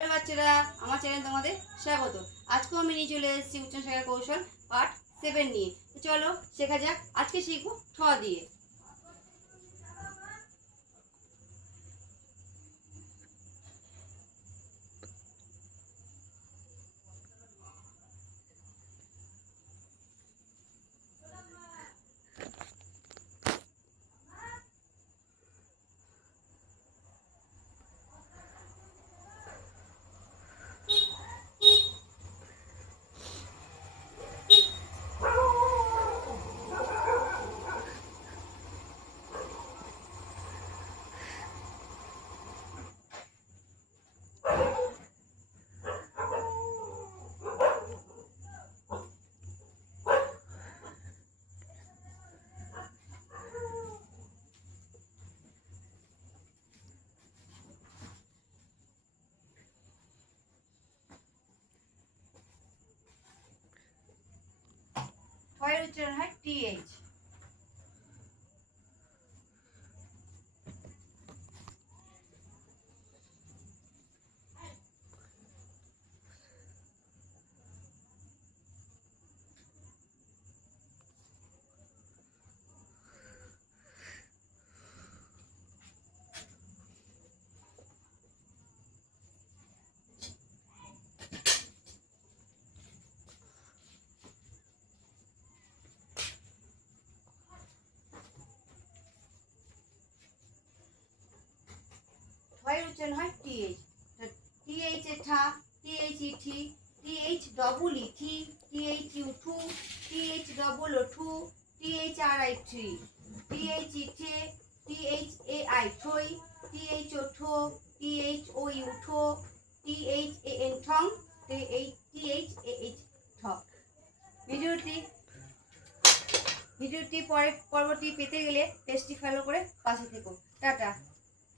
হ্যালো বাচ্চারা, আমার চ্যানেল তোমাদের স্বাগত। আজকেও আমি নিয়ে চলে এসেছি উচ্চারণ শেখার কৌশল পার্ট 7 নিয়ে। তো চলো শেখা যাক। আজকে শিখবো ঠ দিয়ে। ঠয়ের উচ্চারণ হয় TH। ঠয়ের উচ্চারণ হয় TH। TH এ ঠা, TH ই ঠি, TH ডবল ই থি, TH ইউ ঠু, TH ডবল ও ঠু, TH আর আই ট্রি, TH ই ঠে, TH এ আই ঠই, TH ও ঠো, TH ও ইউ ঠো, TH এ এন ঠং, TH এ এইচ ঠক। ভিডিওটি পরবর্তী পেতে গেলে টেস্টটি ফলো করে পাশে থেকো। টাটা।